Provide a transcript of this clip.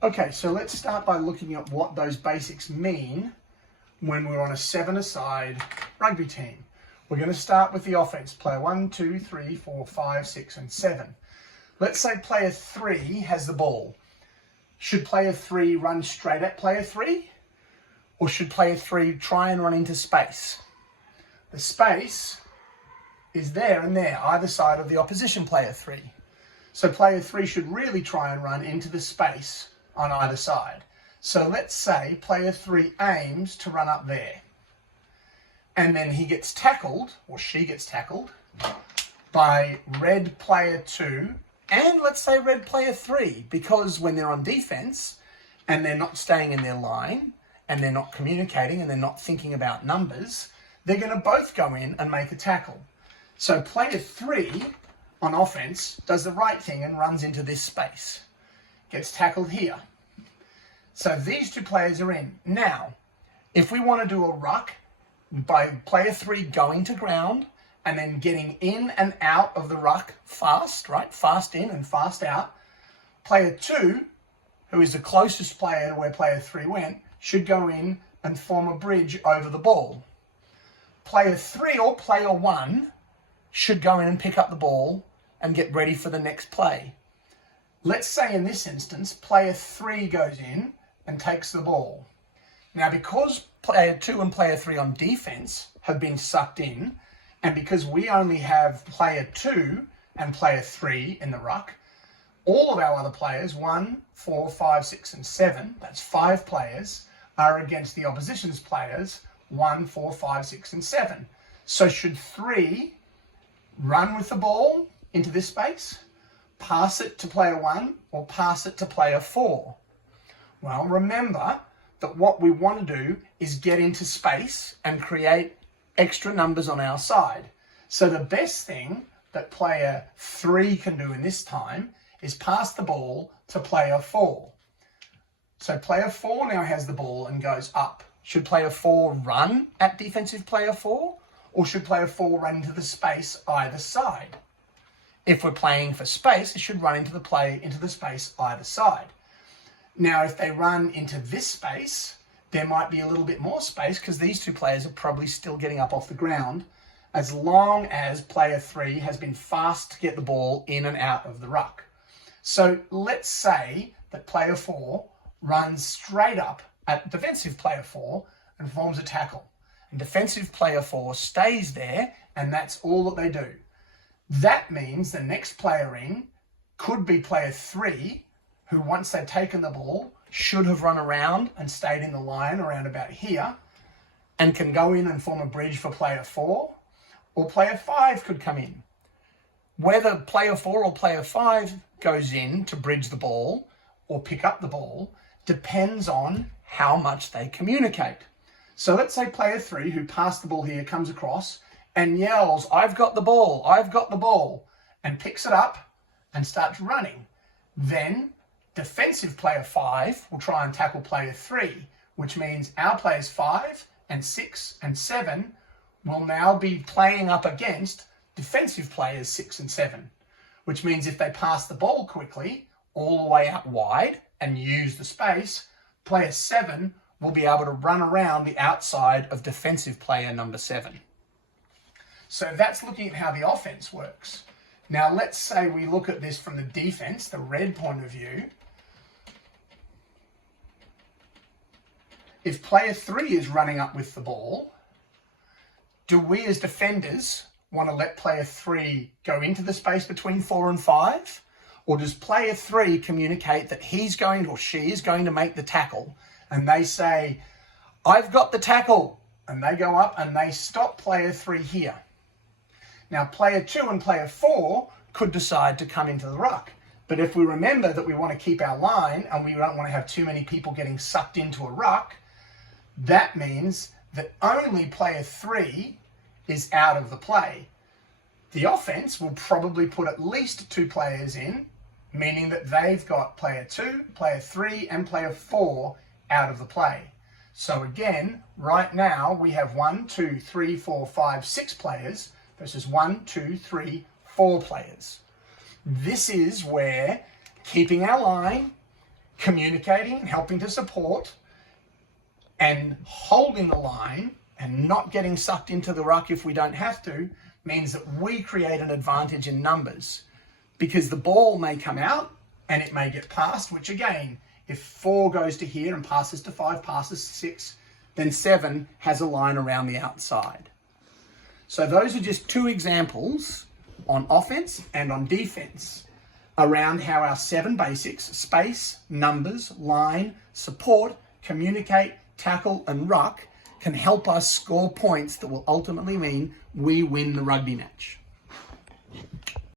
Okay, so let's start by looking at what those basics mean when we're on a 7-a-side rugby team. We're going to start with the offense. Player 1, 2, 3, 4, 5, 6, and 7. Let's say player 3 has the ball. Should player 3 run straight at player 3? Or should player 3 try and run into space? The space is there and there, either side of the opposition player 3. So player 3 should really try and run into the space on either side. So let's say player 3 aims to run up there. And then he gets tackled, or she gets tackled, by red player 2 and let's say red player 3, because when they're on defense and they're not staying in their line and they're not communicating and they're not thinking about numbers, they're going to both go in and make a tackle. So player 3 on offense does the right thing and runs into this space. Gets tackled here. So these two players are in. Now, if we want to do a ruck by player 3 going to ground and then getting in and out of the ruck fast, right? Fast in and fast out. Player 2, who is the closest player to where player 3 went, should go in and form a bridge over the ball. Player 3 or player 1 should go in and pick up the ball and get ready for the next play. Let's say in this instance, player 3 goes in and takes the ball. Now, because player 2 and player 3 on defense have been sucked in, and because we only have player 2 and player 3 in the ruck, all of our other players, 1, 4, 5, 6, and 7, that's 5 players, are against the opposition's players, 1, 4, 5, 6, and 7. So should 3 run with the ball into this space, pass it to player 1, or pass it to player 4? Well, remember that what we want to do is get into space and create extra numbers on our side. So the best thing that player 3 can do in this time is pass the ball to player 4. So player 4 now has the ball and goes up. Should player 4 run at defensive player 4? Or should player 4 run into the space either side? If we're playing for space, it should run into the space either side. Now, if they run into this space, there might be a little bit more space because these two players are probably still getting up off the ground, as long as player 3 has been fast to get the ball in and out of the ruck. So let's say that player 4 runs straight up at defensive player 4 and forms a tackle. And defensive player 4 stays there, and that's all that they do. That means the next player in could be player 3, who once they've taken the ball should have run around and stayed in the line around about here and can go in and form a bridge for player 4, or player 5 could come in. Whether player 4 or player 5 goes in to bridge the ball or pick up the ball depends on how much they communicate. So let's say player 3, who passed the ball here, comes across and yells, "I've got the ball, I've got the ball," and picks it up and starts running. Then defensive player 5 will try and tackle player 3, which means our players 5 and 6 and 7 will now be playing up against defensive players 6 and 7, which means if they pass the ball quickly all the way out wide and use the space, player 7 will be able to run around the outside of defensive player number 7. So that's looking at how the offense works. Now let's say we look at this from the defense, the red point of view. If player 3 is running up with the ball, do we as defenders want to let player 3 go into the space between 4 and 5? Or does player 3 communicate that he's going or she is going to make the tackle, and they say, "I've got the tackle," and they go up and they stop player 3 here? Now player 2 and player 4 could decide to come into the ruck. But if we remember that we want to keep our line and we don't want to have too many people getting sucked into a ruck, that means that only player 3 is out of the play. The offense will probably put at least 2 players in, meaning that they've got player 2, player 3, and player 4 out of the play. So again, right now we have 1, 2, 3, 4, 5, 6 players versus 1, 2, 3, 4 players. This is where keeping our line, communicating and helping to support and holding the line and not getting sucked into the ruck if we don't have to means that we create an advantage in numbers, because the ball may come out and it may get passed, which again, if 4 goes to here and passes to 5, passes to 6, then 7 has a line around the outside. So those are just 2 examples on offense and on defense around how our 7 basics, space, numbers, line, support, communicate, tackle, and ruck, can help us score points that will ultimately mean we win the rugby match.